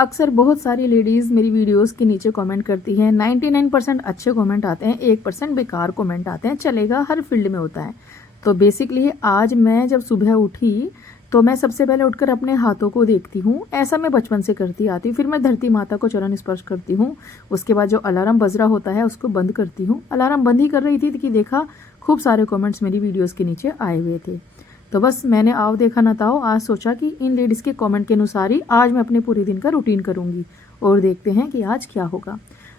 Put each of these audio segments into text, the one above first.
अक्सर बहुत सारी लेडीज़ मेरी वीडियोस के नीचे कमेंट करती हैं। 99% अच्छे कमेंट आते हैं, 1% बेकार कमेंट आते हैं। चलेगा, हर फील्ड में होता है। तो बेसिकली आज मैं जब सुबह उठी तो मैं सबसे पहले उठकर अपने हाथों को देखती हूँ। ऐसा मैं बचपन से करती आती हूँ। फिर मैं धरती माता को चरण स्पर्श करती हूँ। उसके बाद जो अलार्म बज रहा होता है उसको बंद करती हूँ। अलार्म बंद ही कर रही थी कि देखा खूब सारे कमेंट्स मेरी वीडियोज़ के नीचे आए हुए थे। तो बस मैंने आओ देखा ना ताओ, आज सोचा कि इन लेडीज़ के कमेंट के अनुसार ही आज मैं अपने पूरे दिन का रूटीन करूँगी और देखते हैं कि आज क्या होगा।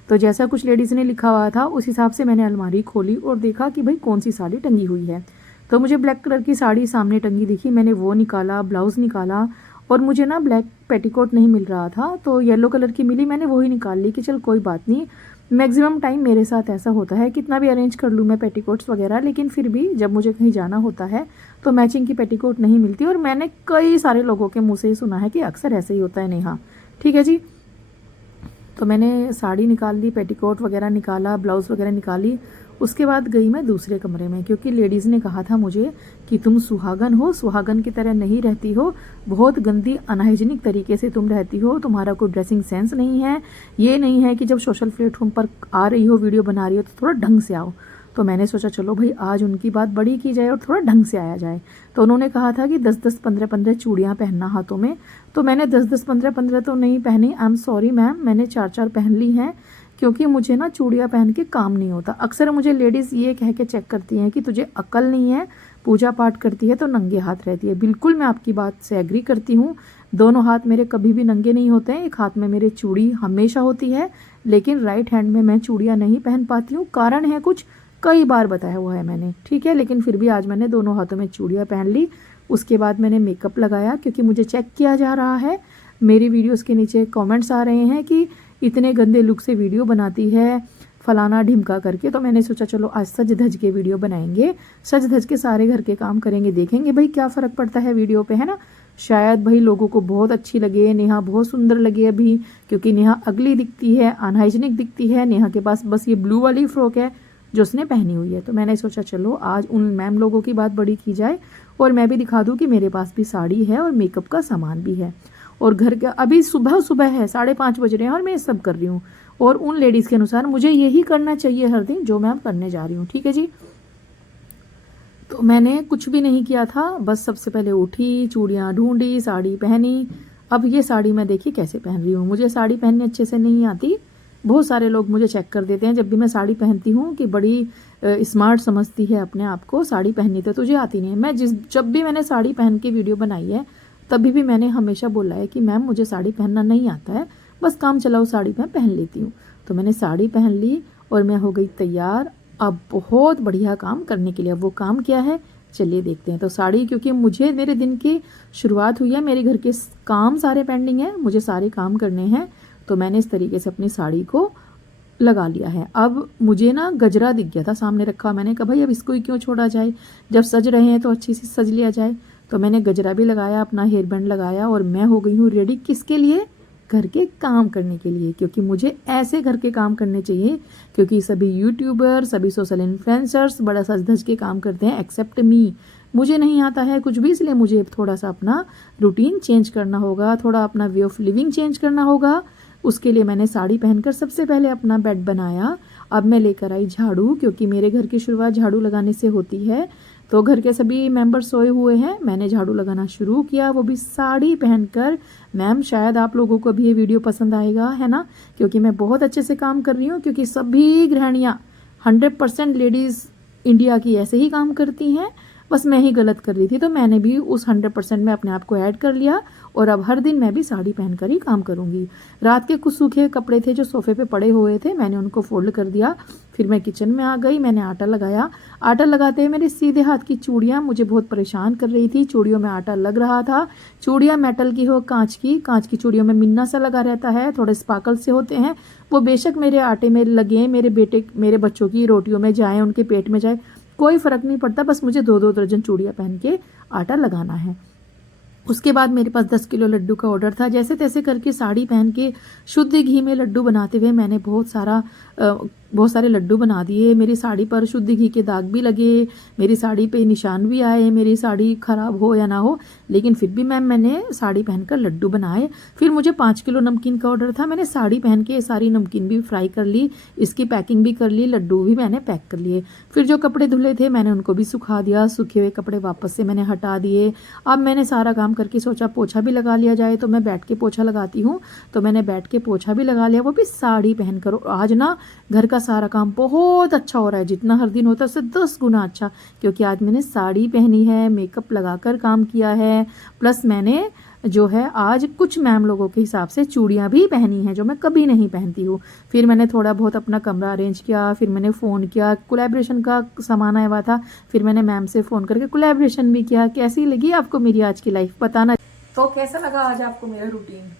तो जैसा कुछ लेडीज़ ने लिखा हुआ था उस हिसाब से मैंने अलमारी खोली और देखा कि भाई कौन सी साड़ी टंगी हुई है। तो मुझे ब्लैक कलर की साड़ी सामने टंगी दिखी, मैंने वो निकाला, ब्लाउज़ निकाला और मुझे ना ब्लैक पेटीकोट नहीं मिल रहा था तो येलो कलर की मिली, मैंने वही निकाल ली कि चल कोई बात नहीं। मैक्सिमम टाइम मेरे साथ ऐसा होता है, कितना भी अरेंज कर लूँ मैं पेटीकोट्स वगैरह, लेकिन फिर भी जब मुझे कहीं जाना होता है तो मैचिंग की पेटीकोट नहीं मिलती। और मैंने कई सारे लोगों के मुँह से ही सुना है कि अक्सर ऐसे ही होता है। नेहा, ठीक है जी। तो मैंने साड़ी निकाल ली, पेटीकोट वगैरह निकाला, ब्लाउज़ वगैरह निकाली। उसके बाद गई मैं दूसरे कमरे में, क्योंकि लेडीज़ ने कहा था मुझे कि तुम सुहागन हो, सुहागन की तरह नहीं रहती हो, बहुत गंदी अनहाइजीनिक तरीके से तुम रहती हो, तुम्हारा कोई ड्रेसिंग सेंस नहीं है, ये नहीं है कि जब सोशल प्लेटफॉर्म पर आ रही हो, वीडियो बना रही हो तो थोड़ा ढंग से आओ। तो मैंने सोचा चलो भाई आज उनकी बात बड़ी की जाए और थोड़ा ढंग से आया जाए। तो उन्होंने कहा था कि 10-10, 15-15 चूड़ियाँ पहनना हाथों में। तो मैंने 10-10, 15-15 तो नहीं पहनी, आई एम सॉरी मैम, मैंने 4-4 पहन ली हैं, क्योंकि मुझे ना चूड़ियाँ पहन के काम नहीं होता। अक्सर मुझे लेडीज़ ये कह के चेक करती हैं कि तुझे अक्ल नहीं है, पूजा पाठ करती है तो नंगे हाथ रहती है। बिल्कुल मैं आपकी बात से एग्री करती हूँ। दोनों हाथ मेरे कभी भी नंगे नहीं होते हैं। एक हाथ में मेरे चूड़ी हमेशा होती है, लेकिन राइट हैंड में मैं चूड़ियाँ नहीं पहन पाती हूँ। कारण है कुछ, कई बार बताया हुआ है मैंने, ठीक है। लेकिन फिर भी आज मैंने दोनों हाथों में चूड़ियाँ पहन ली। उसके बाद मैंने मेकअप लगाया, क्योंकि मुझे चेक किया जा रहा है। मेरी वीडियोस के नीचे कमेंट्स आ रहे हैं कि इतने गंदे लुक से वीडियो बनाती है, फलाना ढिमका करके। तो मैंने सोचा चलो आज सज धज के वीडियो बनाएंगे, सज धज के सारे घर के काम करेंगे, देखेंगे भाई क्या फ़र्क पड़ता है वीडियो पे, है ना। शायद भाई लोगों को बहुत अच्छी लगे, नेहा बहुत सुंदर लगे अभी, क्योंकि नेहा अगली दिखती है, अनहाइजीनिक दिखती है। नेहा के पास बस ये ब्लू वाली फ्रॉक है जो उसने पहनी हुई है। तो मैंने सोचा चलो आज उन मैम लोगों की बात बड़ी की जाए और मैं भी दिखा दूँ कि मेरे पास भी साड़ी है और मेकअप का सामान भी है। और घर का अभी सुबह सुबह है, 5:30 बज रहे हैं और मैं ये सब कर रही हूँ। और उन लेडीज़ के अनुसार मुझे यही करना चाहिए हर दिन जो मैं करने जा रही हूँ, ठीक है जी। तो मैंने कुछ भी नहीं किया था, बस सबसे पहले उठी, चूड़ियाँ ढूंढी, साड़ी पहनी। अब ये साड़ी मैं देखिए कैसे पहन रही हूँ, मुझे साड़ी पहननी अच्छे से नहीं आती। बहुत सारे लोग मुझे चेक कर देते हैं जब भी मैं साड़ी पहनती हूँ कि बड़ी स्मार्ट समझती है अपने आप को, साड़ी पहननी तो तुझे आती नहीं है। मैं जब भी मैंने साड़ी पहन के वीडियो बनाई है तभी भी मैंने हमेशा बोला है कि मैम मुझे साड़ी पहनना नहीं आता है, बस काम चलाओ साड़ी मैं पहन लेती हूँ। तो मैंने साड़ी पहन ली और मैं हो गई तैयार अब बहुत बढ़िया काम करने के लिए। अब वो काम क्या है चलिए देखते हैं। तो साड़ी, क्योंकि मुझे मेरे दिन की शुरुआत हुई है, मेरे घर के काम सारे पेंडिंग हैं, मुझे सारे काम करने हैं, तो मैंने इस तरीके से अपनी साड़ी को लगा लिया है। अब मुझे ना गजरा दिख गया था सामने रखा, मैंने कहा भाई अब इसको ही क्यों छोड़ा जाए, जब सज रहे हैं तो अच्छी सी सज लिया जाए। तो मैंने गजरा भी लगाया, अपना हेयर बैंड लगाया और मैं हो गई हूँ रेडी। किसके लिए? घर के काम करने के लिए, क्योंकि मुझे ऐसे घर के काम करने चाहिए, क्योंकि सभी यूट्यूबर, सभी सोशल इन्फ्लुएंसर्स बड़ा सज धज के काम करते हैं, एक्सेप्ट मी। मुझे नहीं आता है कुछ भी, इसलिए मुझे थोड़ा सा अपना रूटीन चेंज करना होगा, थोड़ा अपना वे ऑफ लिविंग चेंज करना होगा। उसके लिए मैंने साड़ी पहनकर सबसे पहले अपना बेड बनाया। अब मैं लेकर आई झाड़ू, क्योंकि मेरे घर की शुरुआत झाड़ू लगाने से होती है। तो घर के सभी मेंबर सोए हुए हैं, मैंने झाड़ू लगाना शुरू किया, वो भी साड़ी पहनकर। मैम शायद आप लोगों को भी ये वीडियो पसंद आएगा, है ना, क्योंकि मैं बहुत अच्छे से काम कर रही हूँ। क्योंकि सभी गृहिणियाँ 100% लेडीज़ इंडिया की ऐसे ही काम करती हैं, बस मैं ही गलत कर रही थी। तो मैंने भी उस 100% में अपने आप को ऐड कर लिया और अब हर दिन मैं भी साड़ी पहनकर ही काम करूँगी। रात के कुछ सूखे कपड़े थे जो सोफे पे पड़े हुए थे, मैंने उनको फोल्ड कर दिया। फिर मैं किचन में आ गई, मैंने आटा लगाया। आटा लगाते हुए मेरे सीधे हाथ की चूड़ियाँ मुझे बहुत परेशान कर रही थी, चूड़ियों में आटा लग रहा था। चूड़ियाँ मेटल की हो, कांच की चूड़ियों में मिन्ना सा लगा रहता है, थोड़े स्पार्कल से होते हैं। वो बेशक मेरे आटे में लगे, मेरे बच्चों की रोटियों में जाए, उनके पेट में जाए, कोई फ़र्क नहीं पड़ता, बस मुझे 2-2 दर्जन चूड़ियाँ पहन के आटा लगाना है। उसके बाद मेरे पास 10 किलो लड्डू का ऑर्डर था। जैसे तैसे करके साड़ी पहन के शुद्ध घी में लड्डू बनाते हुए मैंने बहुत सारा बहुत सारे लड्डू बना दिए। मेरी साड़ी पर शुद्ध घी के दाग भी लगे, मेरी साड़ी पे निशान भी आए, मेरी साड़ी ख़राब हो या ना हो, लेकिन फिर भी मैंने साड़ी पहनकर लड्डू बनाए। फिर मुझे 5 किलो नमकीन का ऑर्डर था, मैंने साड़ी पहन के सारी नमकीन भी फ्राई कर ली, इसकी पैकिंग भी कर ली, लड्डू भी मैंने पैक कर लिए। फिर जो कपड़े धुले थे मैंने उनको भी सुखा दिया, सूखे हुए कपड़े वापस से मैंने हटा दिए। अब मैंने सारा काम करके सोचा पोछा भी लगा लिया जाए, तो मैं बैठ के पोछा लगाती हूँ, तो मैंने बैठ के पोछा भी लगा लिया, वो भी साड़ी पहन कर। आज ना घर का सारा काम बहुत अच्छा हो रहा है, जितना हर दिन होता है उससे 10 गुना अच्छा, क्योंकि आज मैंने साड़ी पहनी है, मेकअप लगाकर काम किया है, प्लस मैंने जो है आज कुछ मैम लोगों के हिसाब से चूड़ियाँ भी पहनी हैं जो मैं कभी नहीं पहनती हूँ। फिर मैंने थोड़ा बहुत अपना कमरा अरेंज किया, फिर मैंने फ़ोन किया, कोलैबोरेशन का सामान आया हुआ था, फिर मैंने मैम से फ़ोन करके कोलैबोरेशन भी किया। कैसी लगी आपको मेरी आज की लाइफ बताना। तो कैसा लगा आज आपको मेरा रूटीन।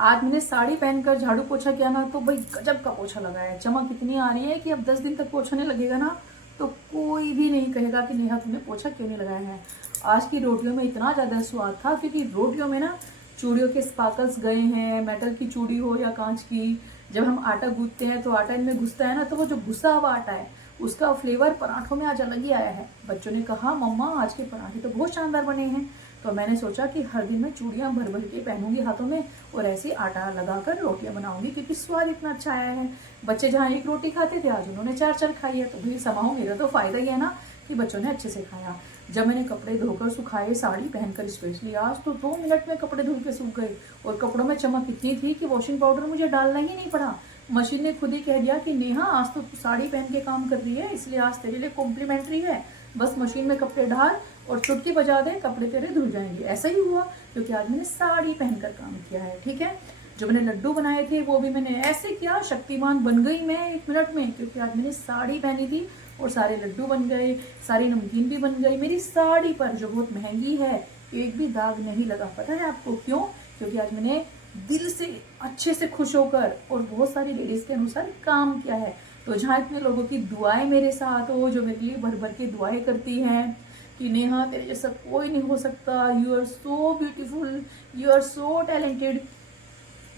आज मैंने साड़ी पहनकर झाड़ू पोछा किया ना, तो भाई गजब का पोछा लगा है, चमक इतनी आ रही है कि अब 10 दिन तक पोछा नहीं लगेगा ना तो कोई भी नहीं कहेगा कि नेहा तुमने पोछा क्यों नहीं लगाया है। आज की रोटियों में इतना ज़्यादा स्वाद था, क्योंकि रोटियों में ना चूड़ियों के स्पार्कल्स गए हैं, मेटल की चूड़ी हो या कांच की। जब हम आटा गूंथते हैं तो आटा इनमें घुसता है ना, तो वो जो घुसा हुआ आटा है उसका फ्लेवर पराठों में आज अलग ही आया है। बच्चों ने कहा मम्मा आज के पराठे तो बहुत शानदार बने हैं। तो मैंने सोचा कि हर दिन मैं चूड़ियाँ भर भर के पहनूंगी हाथों में, और ऐसे आटा लगाकर रोटियां बनाऊंगी, क्योंकि स्वाद इतना अच्छा आया है। बच्चे जहाँ एक रोटी खाते थे आज उन्होंने 4-4 खाई है, तो भाई समाओ मेरा तो फायदा ही है ना कि बच्चों ने अच्छे से खाया। जब मैंने कपड़े धोकर सुखाए साड़ी पहनकर स्पेशली आज, तो 2 मिनट में कपड़े धुल के सूख गए, और कपड़ों में चमक इतनी थी कि वॉशिंग पाउडर मुझे डालना ही नहीं पड़ा। मशीन ने खुद ही कह दिया कि नेहा आज तो तू साड़ी पहन के काम कर रही है, इसलिए आज तेरे लिए कॉम्प्लीमेंट्री है, बस मशीन में कपड़े डाल और चुटकी बजा दे, कपड़े तेरे धुल जाएंगे। ऐसा ही हुआ, क्योंकि आज मैंने साड़ी पहनकर काम किया है। ठीक है, जो मैंने लड्डू बनाए थे वो भी मैंने ऐसे किया, शक्तिमान बन गई मैं 1 मिनट में, क्योंकि आज मैंने साड़ी पहनी थी और सारे लड्डू बन गए, सारी नमकीन भी बन गई। मेरी साड़ी पर जो बहुत महंगी है एक भी दाग नहीं लगा। पता है आपको क्यों? क्योंकि आज मैंने दिल से अच्छे से खुश होकर और बहुत सारी लेडीज के अनुसार काम किया है। तो जहाँ इतने लोगों की दुआएं मेरे साथ हो, जो मेरे लिए भर भर के दुआएं करती हैं कि नेहा तेरे जैसा कोई नहीं हो सकता, you are so beautiful, you are so talented,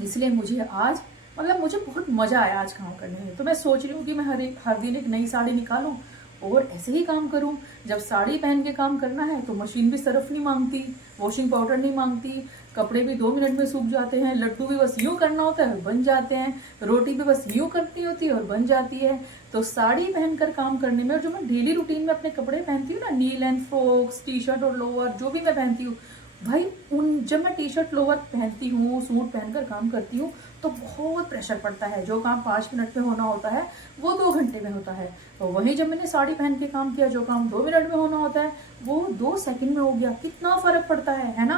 इसलिए मुझे आज मुझे बहुत मजा आया आज काम करने में। तो मैं सोच रही हूँ कि मैं हर दिन एक नई साड़ी निकालूं और ऐसे ही काम करूं। जब साड़ी पहन के काम करना है तो मशीन भी सरफ नहीं मांगती, वॉशिंग पाउडर नहीं मांगती, कपड़े भी 2 मिनट में सूख जाते हैं, लड्डू भी बस यूं करना होता है बन जाते हैं, रोटी भी बस यूं करनी होती है और बन जाती है। तो साड़ी पहनकर काम करने में, और जो मैं डेली रूटीन में अपने कपड़े पहनती हूँ ना, knee length frocks, T shirt और लोअर जो भी मैं पहनती हूँ भाई, जब मैं टी शर्ट लोअर पहनती हूँ, सूट पहनकर काम करती हूँ, तो बहुत प्रेशर पड़ता है। जो काम 5 मिनट में होना होता है वो 2 घंटे में होता है, और वहीं जब मैंने साड़ी पहन के काम किया, जो काम 2 मिनट में होना होता है वो 2 सेकंड में हो गया। कितना फर्क पड़ता है ना?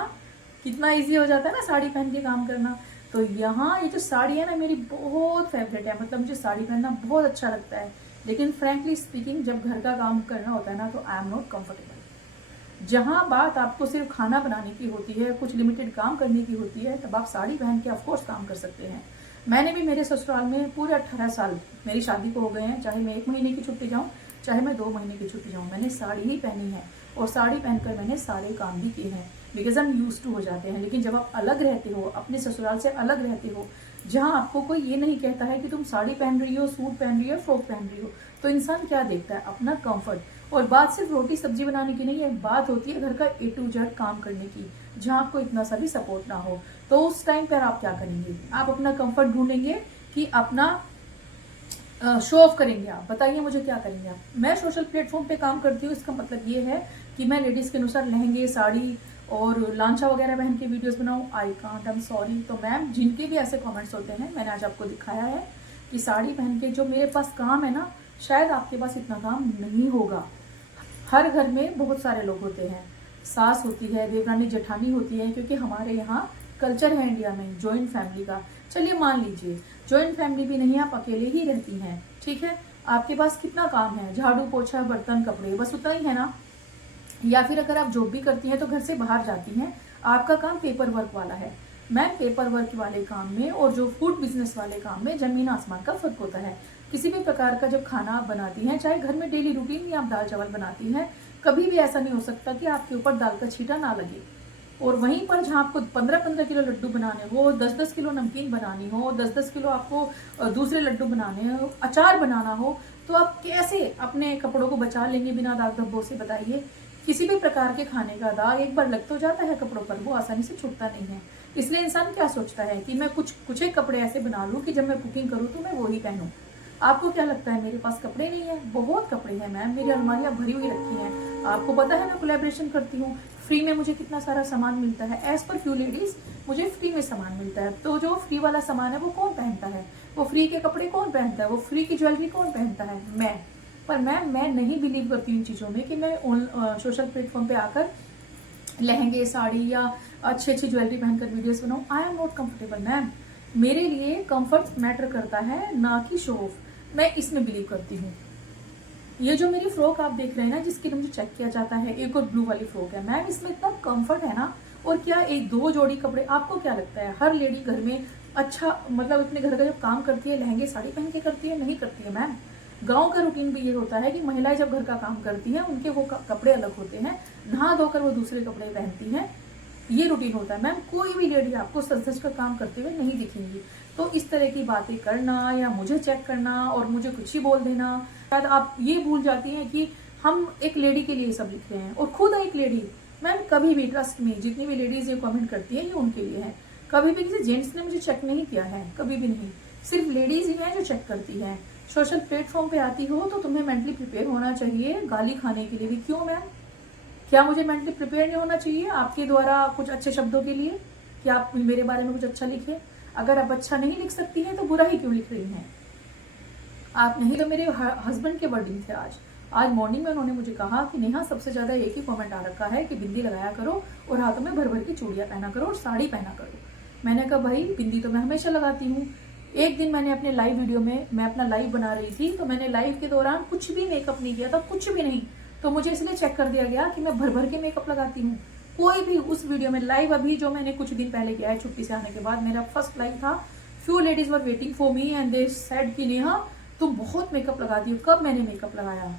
कितना ईजी हो जाता है ना साड़ी पहन के काम करना। तो यहाँ ये जो साड़ी है ना मेरी बहुत फेवरेट है, मुझे साड़ी पहनना बहुत अच्छा लगता है। लेकिन फ्रेंकली स्पीकिंग जब घर का काम करना होता है ना, तो आई एम नॉट कम्फर्टेबल। जहाँ बात आपको सिर्फ खाना बनाने की होती है, कुछ लिमिटेड काम करने की होती है, तब आप साड़ी पहन के ऑफकोर्स काम कर सकते हैं। मैंने भी मेरे ससुराल में पूरे 18 साल मेरी शादी को हो गए हैं, चाहे मैं 1 महीने की छुट्टी जाऊँ, चाहे मैं 2 महीने की छुट्टी जाऊँ, मैंने साड़ी ही पहनी है, और साड़ी पहनकर मैंने सारे काम भी किए हैं, बिकॉज हम यूज टू हो जाते हैं। लेकिन जब आप अलग रहते हो, अपने ससुराल से अलग रहते हो, जहाँ आपको कोई ये नहीं कहता है कि तुम साड़ी पहन रही हो, सूट पहन रही हो, फ्रॉक पहन रही हो, तो इंसान क्या देखता है? अपना कंफर्ट। और बात सिर्फ रोटी सब्जी बनाने की नहीं है, बात होती है घर का A to Z काम करने की, जहाँ आपको इतना सा भी सपोर्ट ना हो। तो उस टाइम पर आप क्या करेंगे? आप अपना कंफर्ट ढूंढेंगे कि अपना शो ऑफ करेंगे? आप बताइए मुझे क्या करेंगे आप? मैं सोशल प्लेटफॉर्म पे काम करती हूँ, इसका मतलब ये है कि मैं लेडीज़ के अनुसार लहंगे, साड़ी और लांचा वगैरह पहन के वीडियोस बनाऊँ। I can't, I am sorry. तो मैम जिनके भी ऐसे कमेंट्स होते हैं, मैंने आज आपको दिखाया है कि साड़ी पहन के जो मेरे पास काम है ना, शायद आपके पास इतना काम नहीं होगा। हर घर में बहुत सारे लोग होते हैं, सास होती है, देवरानी जेठानी होती है, क्योंकि हमारे यहाँ कल्चर है इंडिया में जॉइंट फैमिली का। चलिए मान लीजिए जॉइंट फैमिली भी नहीं, आप अकेले ही रहती हैं, ठीक है, आपके पास कितना काम है? झाड़ू पोछा बर्तन कपड़े, बस उतना ही है ना? या फिर अगर आप जॉब भी करती हैं तो घर से बाहर जाती हैं, आपका काम पेपर वर्क वाला है। मैम पेपर वर्क वाले काम में और जो फूड बिजनेस वाले काम में जमीन आसमान का फर्क होता है। किसी भी प्रकार का जब खाना आप बनाती हैं, चाहे घर में डेली रूटीन में आप दाल चावल बनाती हैं, कभी भी ऐसा नहीं हो सकता कि आपके ऊपर दाल का छींटा ना लगे। और वहीं पर जहाँ आपको 15-15 किलो लड्डू बनाने हो, 10-10 किलो नमकीन बनानी हो, 10-10 किलो आपको दूसरे लड्डू बनाने हो, अचार बनाना हो, तो आप कैसे अपने कपड़ों को बचा लेंगे बिना दाग धब्बों से, बताइए। किसी भी प्रकार के खाने का दाग एक बार लग तो जाता है कपड़ों पर, वो आसानी से छूटता नहीं है। इसलिए इंसान क्या सोचता है कि मैं कुछ एक कपड़े ऐसे बना लूँ कि जब मैं कुकिंग करूँ तो मैं वो ही पहनूं। आपको क्या लगता है मेरे पास कपड़े नहीं है? बहुत कपड़े हैं मैम, मेरी अलमारियां भरी हुई रखी हैं। आपको पता है मैं कोलैबोरेशन करती हूँ, फ्री में मुझे कितना सारा सामान मिलता है। एज पर फ्यू लेडीज मुझे फ्री में सामान मिलता है, तो जो फ्री वाला सामान है वो कौन पहनता है? वो फ्री के कपड़े कौन पहनता है? वो फ्री की ज्वेलरी कौन पहनता है? मैं। पर मैं नहीं बिलीव करती इन चीज़ों में कि मैं सोशल प्लेटफॉर्म पे आकर लहंगे, साड़ी या अच्छी अच्छी ज्वेलरी पहनकर वीडियोस बनाऊं। I am not comfortable ma'am. मेरे लिए कंफर्ट मैटर करता है, ना कि शो ऑफ। मैं इसमें बिलीव करती हूँ। ये जो मेरी फ्रॉक आप देख रहे हैं ना, जिसके लिए मुझे चेक किया जाता है, एक और ब्लू वाली फ्रॉक है मैम, इसमें इतना कंफर्ट है ना। और क्या एक दो जोड़ी कपड़े, आपको क्या लगता है हर लेडी घर में अच्छा मतलब अपने घर का जब काम करती है लहंगे साड़ी पहन के करती है? नहीं करती है मैम। गांव का रूटीन भी ये होता है कि महिलाएं जब घर का काम करती हैं उनके वो कपड़े अलग होते हैं, नहा धोकर वो दूसरे कपड़े पहनती हैं। ये रूटीन होता है मैम। कोई भी लेडी आपको सच सच का काम करते हुए नहीं दिखेंगी। तो इस तरह की बातें करना या मुझे चेक करना और मुझे कुछ ही बोल देना, शायद आप ये भूल जाती हैं कि हम एक लेडी के लिए सब लिख रहे हैं और खुद एक लेडी। मैम कभी भी ट्रस्ट में जितनी भी लेडीज ये कमेंट करती है ये उनके लिए है। कभी भी किसी जेंट्स ने मुझे चेक नहीं किया है, कभी भी नहीं। सिर्फ लेडीज ही हैं जो चेक करती हैं। सोशल प्लेटफॉर्म पे आती हो तो तुम्हें मेंटली प्रिपेयर होना चाहिए गाली खाने के लिए भी। क्यों मैम? क्या मुझे मेंटली प्रिपेयर नहीं होना चाहिए आपके द्वारा कुछ अच्छे शब्दों के लिए कि आप मेरे बारे में कुछ अच्छा लिखे? अगर आप अच्छा नहीं लिख सकती हैं तो बुरा ही क्यों लिख रही हैं आप? नहीं तो मेरे हस्बैंड के वर्डिंग थे आज मॉर्निंग में उन्होंने मुझे कहा कि नेहा सबसे ज्यादा एक ही कमेंट आ रखा है कि बिंदी लगाया करो और हाथों में भर भर की चूड़ियां पहना करो और साड़ी पहना करो। मैंने कहा भाई बिंदी तो मैं हमेशा लगाती हूँ। एक दिन मैंने अपने लाइव वीडियो में, मैं अपना लाइव बना रही थी, तो मैंने लाइव के दौरान कुछ भी मेकअप नहीं किया था, कुछ भी नहीं। तो मुझे इसलिए चेक कर दिया गया कि मैं भर भर के मेकअप लगाती हूँ। कोई भी उस वीडियो में लाइव अभी जो मैंने कुछ दिन पहले किया है छुट्टी से आने के बाद, मेरा फर्स्ट लाइव था। Few ladies were waiting for me and they said कि नेहा तुम बहुत मेकअप लगाती हो। कब मैंने मेकअप लगाया?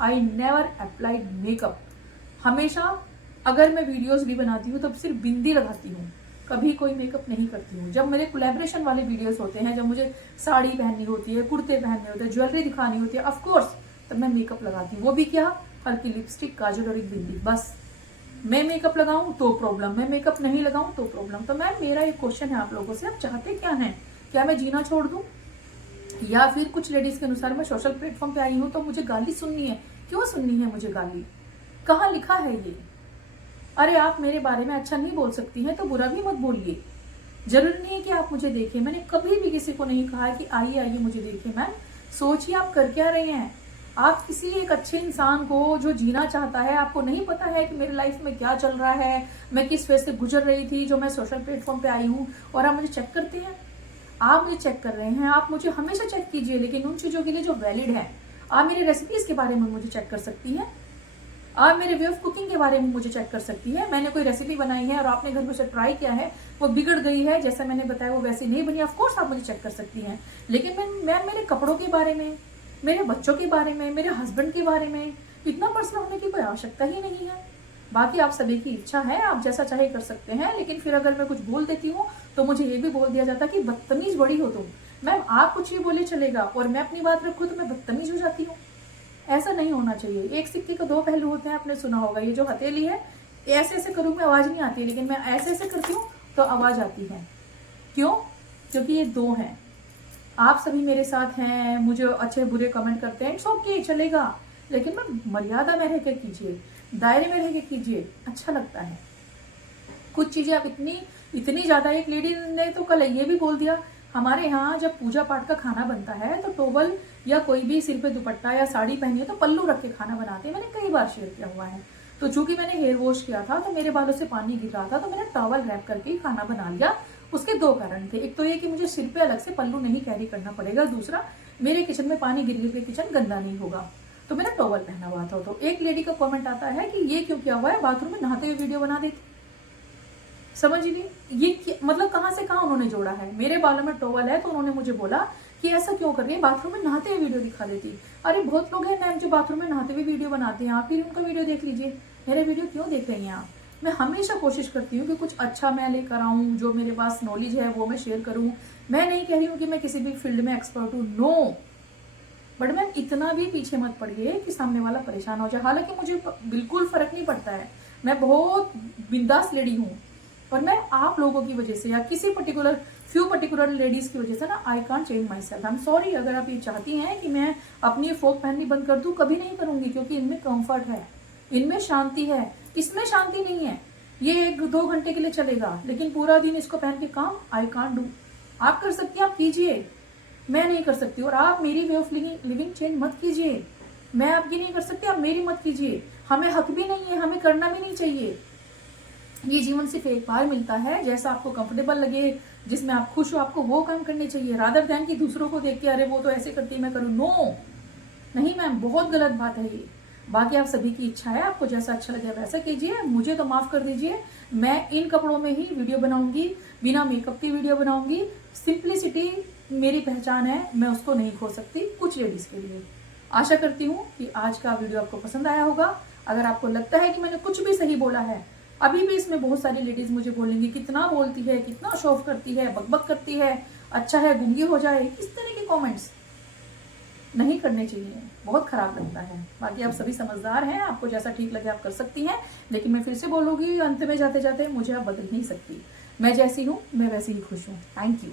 I never applied makeup. हमेशा अगर मैं वीडियोस भी बनाती हूँ तब सिर्फ बिंदी लगाती हूँ, कभी कोई मेकअप नहीं करती हूँ। जब मेरे कोलैबोरेशन वाले वीडियोस होते हैं, जब मुझे साड़ी पहननी होती है, कुर्ते पहनने होते हैं, ज्वेलरी दिखानी होती है, ऑफकोर्स तब मैं मेकअप लगाती हूँ। वो भी क्या? हल्की लिपस्टिक, काजल और एक बिंदी, बस। मैं मेकअप लगाऊं तो प्रॉब्लम, मैं मेकअप नहीं लगाऊं तो प्रॉब्लम। तो मैम मेरा एक क्वेश्चन है आप लोगों से, आप चाहते क्या हैं? क्या मैं जीना छोड़ दूं? या फिर कुछ लेडीज के अनुसार मैं सोशल प्लेटफॉर्म पे आई हूं तो मुझे गाली सुननी है? क्यों सुननी है मुझे गाली? कहाँ लिखा है ये? अरे आप मेरे बारे में अच्छा नहीं बोल सकती हैं तो बुरा भी मत बोलिए। जरूरी नहीं है कि आप मुझे देखें। मैंने कभी भी किसी को नहीं कहा कि आइए आइए मुझे देखिए। मैम सोचिए आप कर क्या रहे हैं। आप किसी एक अच्छे इंसान को जो जीना चाहता है, आपको नहीं पता है कि मेरी लाइफ में क्या चल रहा है, मैं किस फेज से गुजर रही थी जो मैं सोशल प्लेटफॉर्म पे आई हूँ, और आप मुझे चेक करते हैं। आप मुझे चेक कर रहे हैं, आप मुझे हमेशा चेक कीजिए, लेकिन उन चीजों के लिए जो वैलिड है। आप मेरी रेसिपीज के बारे में मुझे चेक कर सकती हैं, आप मेरे वे ऑफ कुकिंग के बारे में मुझे चेक कर सकती है। मैंने कोई रेसिपी बनाई है और आपने घर में उसे ट्राई किया है, वो बिगड़ गई है, जैसा मैंने बताया वो वैसी नहीं बनी, ऑफकोर्स आप मुझे चेक कर सकती हैं। लेकिन मैं मेरे कपड़ों के बारे में, मेरे बच्चों के बारे में, मेरे हस्बैंड के बारे में इतना पर्सनल होने की कोई आवश्यकता ही नहीं है। बाकी आप सभी की इच्छा है, आप जैसा चाहे कर सकते हैं। लेकिन फिर अगर मैं कुछ बोल देती हूँ तो मुझे ये भी बोल दिया जाता कि बदतमीज बड़ी हो तुम। मैम आप कुछ भी बोले चलेगा और मैं अपनी बात रखूँ तो मैं बदतमीज हो जाती हूँ? ऐसा नहीं होना चाहिए। एक सिक्के के दो पहलू होते हैं, आपने सुना होगा। ये जो हथेली है, ऐसे ऐसे करूँ मैं आवाज नहीं आती है, लेकिन मैं ऐसे ऐसे करती हूँ तो आवाज आती है। क्यों? क्योंकि ये दो हैं। आप सभी मेरे साथ हैं, मुझे अच्छे बुरे कमेंट करते हैं, इट्स ओके, चलेगा। लेकिन मैं मर्यादा में रह के कीजिए, दायरे में रह के कीजिए, अच्छा लगता है। कुछ चीजें आप इतनी ज्यादा, एक लेडी ने तो कल ये भी बोल दिया, हमारे यहाँ जब पूजा पाठ का खाना बनता है तो टोवल या कोई भी सिर पे दुपट्टा या साड़ी पहनी है तो पल्लू रख के खाना बनाते हैं। मैंने कई बार शेयर किया हुआ है। तो चूंकि मैंने हेयर वॉश किया था तो मेरे बालों से पानी गिर रहा था, तो मैंने टॉवल रैप करके ही खाना बना लिया। उसके दो कारण थे, एक तो ये कि मुझे सिर पे अलग से पल्लू नहीं कैरी करना पड़ेगा, दूसरा मेरे किचन में पानी गिर गिर के किचन गंदा नहीं होगा, तो मैंने टॉवल पहना हुआ था। तो एक लेडी का कॉमेंट आता है कि ये क्यों किया हुआ है, बाथरूम में नहाते हुए वीडियो बना देती। समझ नहीं ये मतलब कहाँ से कहाँ उन्होंने जोड़ा है। मेरे बालों में टॉवल है तो उन्होंने मुझे बोला कि ऐसा क्यों कर रही है, बाथरूम में नहाते हुए वीडियो दिखा देती। अरे बहुत लोग हैं मैम जो बाथरूम में नहाते हुए वीडियो बनाते हैं, आप फिर उनका वीडियो देख लीजिए, मेरा वीडियो क्यों देख रही हैं आप? मैं हमेशा कोशिश करती हूँ कि कुछ अच्छा मैं लेकर आऊँ, जो मेरे पास नॉलेज है वो मैं शेयर करूँ। मैं नहीं कह रही हूँ कि मैं किसी भी फील्ड में एक्सपर्ट हूँ, नो, बट मैम इतना भी पीछे मत पड़िए कि सामने वाला परेशान हो जाए। हालांकि मुझे बिल्कुल फर्क नहीं पड़ता है, मैं बहुत बिंदास लेडी हूँ, और मैं आप लोगों की वजह से या किसी फ्यू पर्टिकुलर लेडीज की वजह से ना I can't change my self. I am sorry, अगर आप ये चाहती हैं कि मैं अपनी फ्रॉक पहननी बंद कर दूं, कभी नहीं करूंगी, क्योंकि इनमें कंफर्ट है, इनमें शांति है, इसमें शांति नहीं है। ये 1-2 घंटे के लिए चलेगा, लेकिन पूरा दिन इसको पहन के काम आई कांट डू। आप कर सकती हैं, आप कीजिए, मैं नहीं कर सकती। और आप मेरी वे ऑफ लिविंग चेंज मत कीजिए, मैं आपकी नहीं कर सकती, आप मेरी मत कीजिए। हमें हक भी नहीं है, हमें करना भी नहीं चाहिए। ये जीवन सिर्फ एक बार मिलता है, जैसा आपको कंफर्टेबल लगे, जिसमें आप खुश हो, आपको वो काम करने चाहिए, रादर दैन कि दूसरों को देख के अरे वो तो ऐसे करती है मैं करूँ। नो, नहीं मैम, बहुत गलत बात है ये। बाकी आप सभी की इच्छा है, आपको जैसा अच्छा लगे वैसा कीजिए, मुझे तो माफ कर दीजिए। मैं इन कपड़ों में ही वीडियो बनाऊंगी, बिना मेकअप की वीडियो बनाऊंगी। सिंप्लिसिटी मेरी पहचान है, मैं उसको नहीं खो सकती कुछ लेडीज के लिए। आशा करती हूँ कि आज का वीडियो आपको पसंद आया होगा। अगर आपको लगता है कि मैंने कुछ भी सही बोला है, अभी भी इसमें बहुत सारी लेडीज मुझे बोलेंगी कितना बोलती है, कितना शो ऑफ करती है, बकबक करती है, अच्छा है गूंगी हो जाए, इस तरह के कमेंट्स नहीं करने चाहिए, बहुत खराब लगता है। बाकी आप सभी समझदार हैं, आपको जैसा ठीक लगे आप कर सकती हैं, लेकिन मैं फिर से बोलूंगी अंत में जाते जाते, मुझे आप बदल नहीं सकती। मैं जैसी हूँ मैं वैसे ही खुश हूँ। Thank you.